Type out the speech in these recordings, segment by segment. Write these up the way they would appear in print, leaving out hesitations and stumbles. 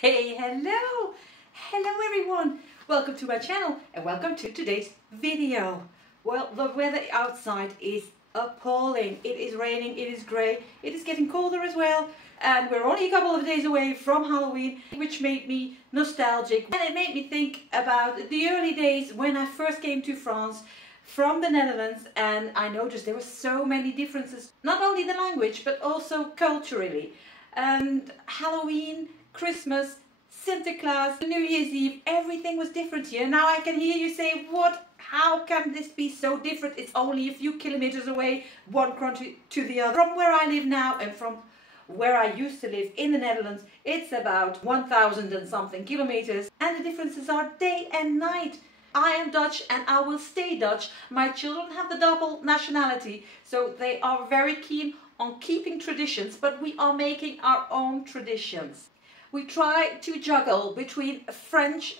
Hey, hello! Hello everyone! Welcome to my channel and welcome to today's video. Well, the weather outside is appalling. It is raining, it is grey, it is getting colder as well, and we're only a couple of days away from Halloween, which made me nostalgic. And it made me think about the early days when I first came to France from the Netherlands, and I noticed there were so many differences, not only the language but also culturally. And Halloween, Christmas, Sinterklaas, New Year's Eve, everything was different here. Now I can hear you say, what? How can this be so different? It's only a few kilometers away, one country to the other. From where I live now and from where I used to live in the Netherlands, it's about 1,000 and something kilometers, and the differences are day and night. I am Dutch and I will stay Dutch. My children have the double nationality, so they are very keen on keeping traditions, but we are making our own traditions. We try to juggle between the French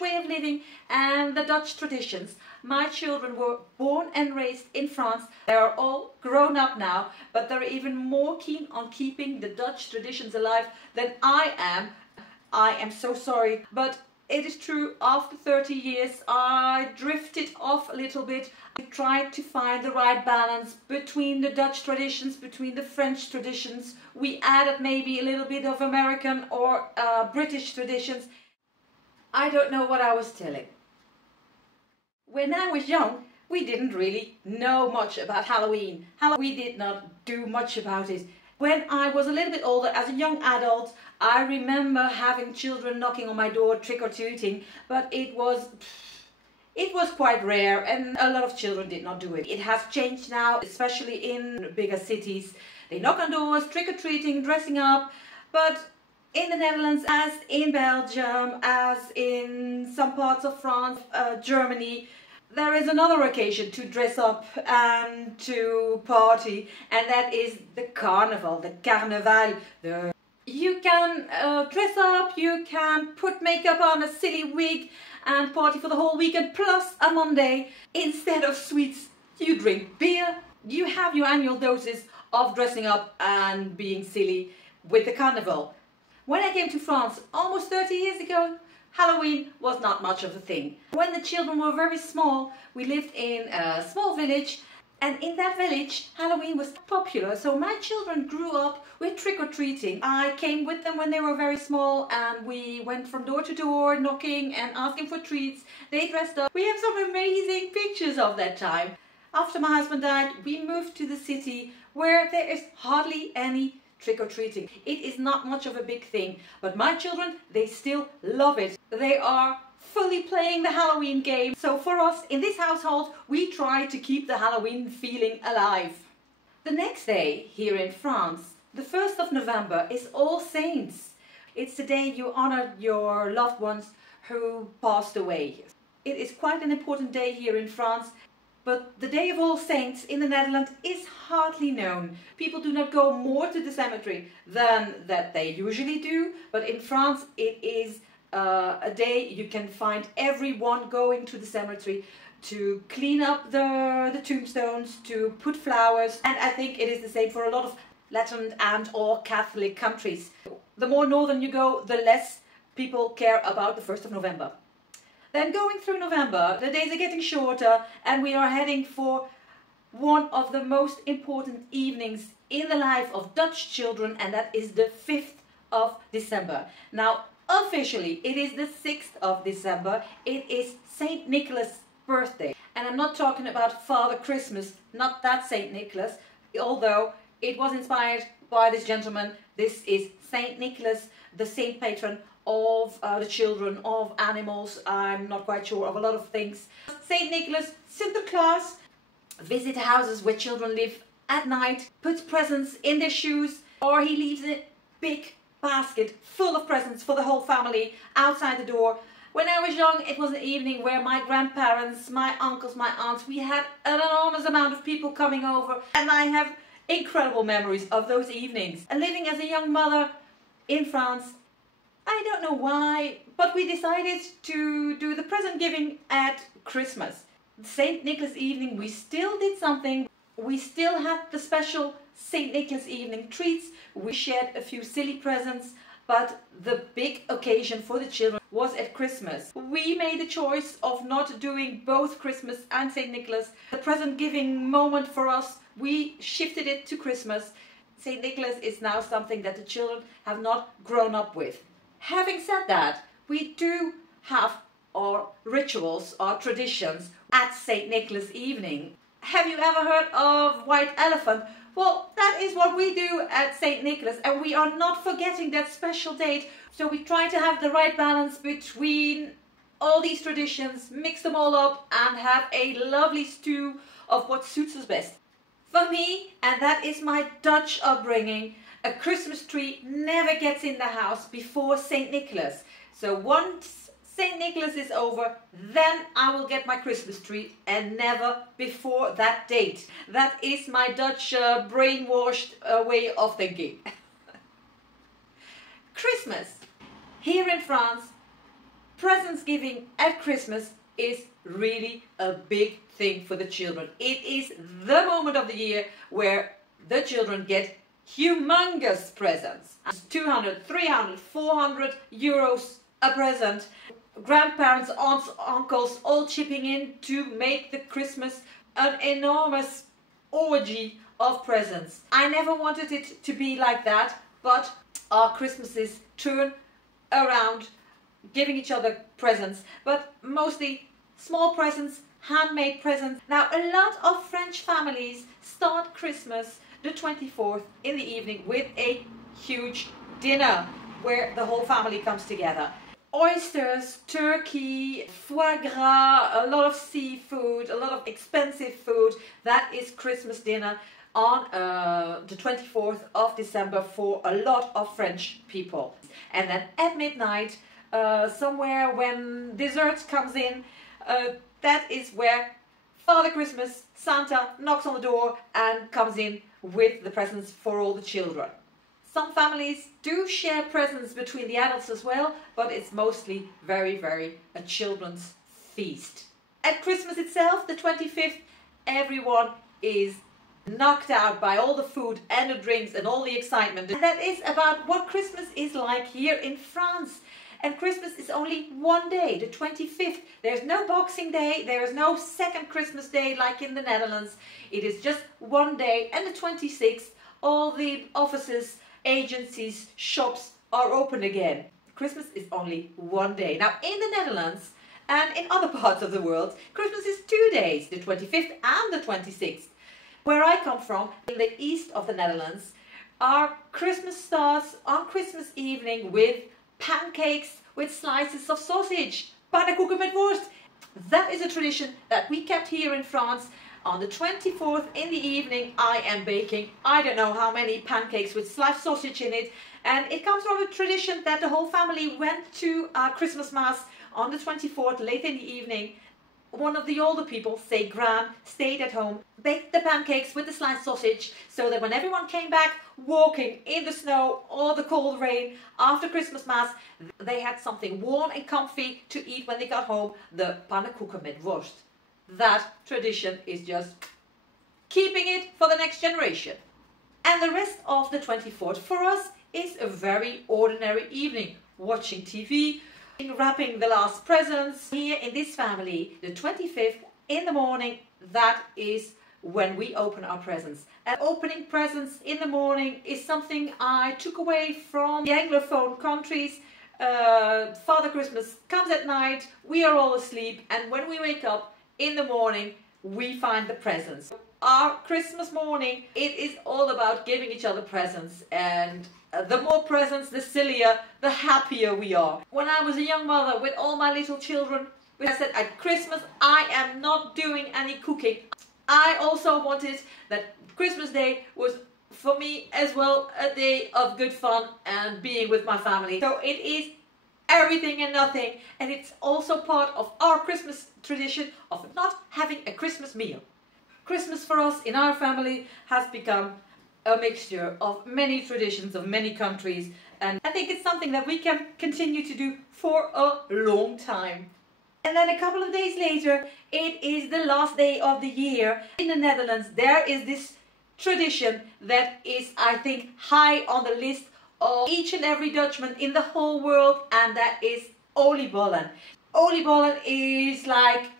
way of living and the Dutch traditions. My children were born and raised in France. They are all grown up now, but they're even more keen on keeping the Dutch traditions alive than I am. I am so sorry, but it is true, after 30 years I drifted off a little bit. I tried to find the right balance between the Dutch traditions, between the French traditions. We added maybe a little bit of American or British traditions. I don't know what I was telling. When I was young, we didn't really know much about Halloween. We did not do much about it. When I was a little bit older, as a young adult, I remember having children knocking on my door trick-or-treating, but it was quite rare and a lot of children did not do it. It has changed now, especially in bigger cities. They knock on doors, trick-or-treating, dressing up, but in the Netherlands, as in Belgium, as in some parts of France, Germany, there is another occasion to dress up and to party, and that is the carnival, the carnaval. You can dress up, you can put makeup on, a silly wig, and party for the whole weekend, plus a Monday. Instead of sweets, you drink beer. You have your annual doses of dressing up and being silly with the carnival. When I came to France almost 30 years ago, Halloween was not much of a thing. When the children were very small, we lived in a small village, and in that village Halloween was popular, so my children grew up with trick-or-treating. I came with them when they were very small and we went from door to door knocking and asking for treats. They dressed up. We have some amazing pictures of that time. After my husband died, we moved to the city where there is hardly any trick-or-treating. It is not much of a big thing, but my children, they still love it. They are fully playing the Halloween game. So for us in this household, we try to keep the Halloween feeling alive. The next day here in France, the 1st of November, is All Saints. It's the day you honor your loved ones who passed away. It is quite an important day here in France. But the Day of All Saints in the Netherlands is hardly known. People do not go more to the cemetery than that they usually do. But in France it is a day you can find everyone going to the cemetery to clean up the tombstones, to put flowers. And I think it is the same for a lot of Latin and or Catholic countries. The more northern you go, the less people care about the 1st of November. Then going through November, the days are getting shorter and we are heading for one of the most important evenings in the life of Dutch children, and that is the 5th of December. Now, officially, it is the 6th of December. It is Saint Nicholas' birthday. And I'm not talking about Father Christmas, not that Saint Nicholas, although it was inspired by this gentleman. This is Saint Nicholas, the saint patron of the children, of animals, I'm not quite sure, of a lot of things. Saint Nicholas, Sinterklaas, visit houses where children live at night, puts presents in their shoes, or he leaves a big basket full of presents for the whole family outside the door. When I was young, it was an evening where my grandparents, my uncles, my aunts, we had an enormous amount of people coming over, and I have incredible memories of those evenings. And living as a young mother in France, I don't know why, but we decided to do the present giving at Christmas. St. Nicholas evening, we still did something. We still had the special St. Nicholas evening treats. We shared a few silly presents, but the big occasion for the children was at Christmas. We made the choice of not doing both Christmas and St. Nicholas. The present giving moment for us, we shifted it to Christmas. St. Nicholas is now something that the children have not grown up with. Having said that, we do have our rituals, our traditions at St. Nicholas evening. Have you ever heard of White Elephant? Well, that is what we do at St. Nicholas, and we are not forgetting that special date. So we try to have the right balance between all these traditions, mix them all up and have a lovely stew of what suits us best. For me, and that is my Dutch upbringing, a Christmas tree never gets in the house before St. Nicholas. So once St. Nicholas is over, then I will get my Christmas tree, and never before that date. That is my Dutch brainwashed way of thinking. Christmas. Here in France, presents giving at Christmas is really a big thing for the children. It is the moment of the year where the children get humongous presents. 200, 300, 400 euros a present. Grandparents, aunts, uncles all chipping in to make the Christmas an enormous orgy of presents. I never wanted it to be like that, but our Christmases turn around giving each other presents, but mostly small presents, handmade presents. Now, a lot of French families start Christmas the 24th in the evening with a huge dinner where the whole family comes together. Oysters, turkey, foie gras, a lot of seafood, a lot of expensive food. That is Christmas dinner on the 24th of December for a lot of French people. And then at midnight, somewhere when dessert comes in, that is where Father Christmas, Santa, knocks on the door and comes in with the presents for all the children. Some families do share presents between the adults as well, but it's mostly very a children's feast. At Christmas itself, the 25th, everyone is knocked out by all the food and the drinks and all the excitement. And that is about what Christmas is like here in France. And Christmas is only one day, the 25th. There's no Boxing Day, there is no second Christmas Day like in the Netherlands. It is just one day, and the 26th, all the offices, agencies, shops are open again. Christmas is only one day. Now, in the Netherlands and in other parts of the world, Christmas is 2 days, the 25th and the 26th. Where I come from, in the east of the Netherlands, our Christmas starts on Christmas evening with pancakes with slices of sausage, pannenkoeken met worst. That is a tradition that we kept here in France. On the 24th in the evening, I am baking, I don't know how many pancakes with sliced sausage in it. And it comes from a tradition that the whole family went to Christmas Mass on the 24th, late in the evening. One of the older people, say Gran, stayed at home, baked the pancakes with the sliced sausage, so that when everyone came back walking in the snow or the cold rain after Christmas Mass, they had something warm and comfy to eat when they got home, the pannenkoeken met worst. That tradition is just keeping it for the next generation. And the rest of the 24th for us is a very ordinary evening, watching TV, wrapping the last presents. Here in this family, the 25th in the morning, that is when we open our presents. And opening presents in the morning is something I took away from the Anglophone countries. Father Christmas comes at night, we are all asleep, and when we wake up in the morning, we find the presents. Our Christmas morning, it is all about giving each other presents, and the more presents, the sillier, the happier we are. When I was a young mother with all my little children, I said at Christmas I am not doing any cooking. I also wanted that Christmas Day was for me as well a day of good fun and being with my family. So it is everything and nothing, and it's also part of our Christmas tradition of not having a Christmas meal. Christmas for us in our family has become a mixture of many traditions of many countries, and I think it's something that we can continue to do for a long time. And then a couple of days later, it is the last day of the year. In the Netherlands, there is this tradition that is, I think, high on the list of each and every Dutchman in the whole world, and that is oliebollen. Oliebollen is like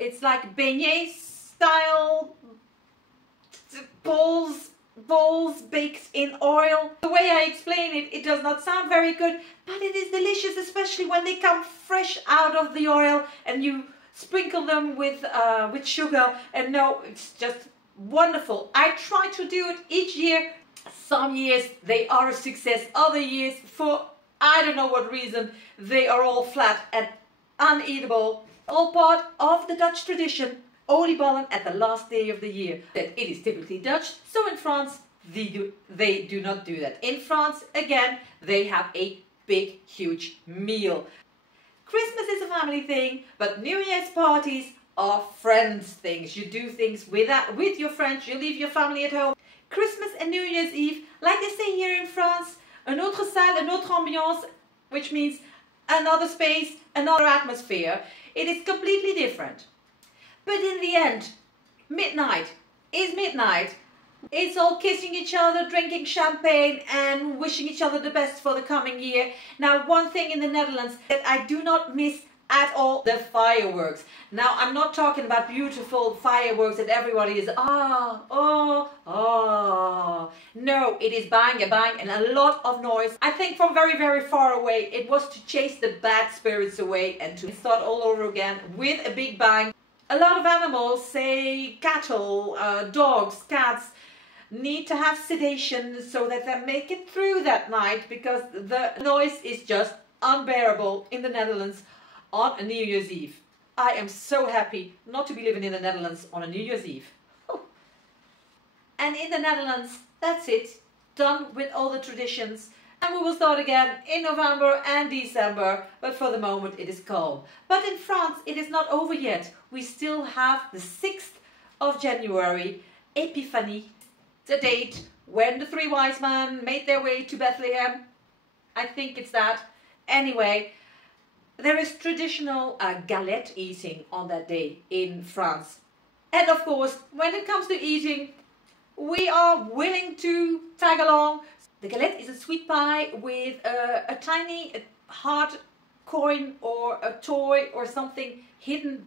it's like beignet style balls baked in oil. The way I explain it, it does not sound very good, but it is delicious, especially when they come fresh out of the oil and you sprinkle them with sugar. And no, it's just wonderful. I try to do it each year. Some years they are a success, other years, for I don't know what reason, they are all flat and uneatable. All part of the Dutch tradition. Oliebollen at the last day of the year. That it is typically Dutch, so in France they do not do that. In France, again, they have a big, huge meal. Christmas is a family thing, but New Year's parties are friends things. You do things with your friends, you leave your family at home. Christmas and New Year's Eve, like they say here in France, un autre salle, une autre ambiance, which means another space, another atmosphere. It is completely different. But in the end, midnight is midnight. It's all kissing each other, drinking champagne and wishing each other the best for the coming year. Now, one thing in the Netherlands that I do not miss at all, the fireworks. Now, I'm not talking about beautiful fireworks that everybody is no, it is bang, a bang and a lot of noise. I think from very, very far away, it was to chase the bad spirits away and to start all over again with a big bang. A lot of animals, say cattle, dogs, cats, need to have sedation so that they make it through that night, because the noise is just unbearable in the Netherlands on a New Year's Eve. I am so happy not to be living in the Netherlands on a New Year's Eve. And in the Netherlands, that's it. Done with all the traditions. And we will start again in November and December, but for the moment it is calm. But in France it is not over yet. We still have the 6th of January, Epiphany, the date when the 3 wise men made their way to Bethlehem. I think it's that. Anyway, there is traditional galette eating on that day in France. And of course, when it comes to eating, we are willing to tag along. The galette is a sweet pie with a tiny hard coin or a toy or something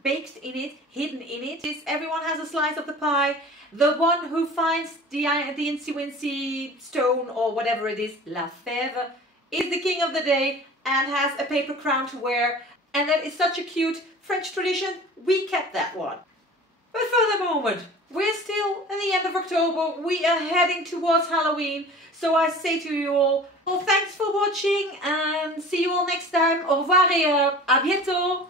baked in it. Everyone has a slice of the pie. The one who finds the Incy Wincy stone or whatever it is, la fève, is the king of the day and has a paper crown to wear. And that is such a cute French tradition. We kept that one. But for the moment, we're still at the end of October. We are heading towards Halloween. So I say to you all, well, thanks for watching and see you all next time. Au revoir et à bientôt.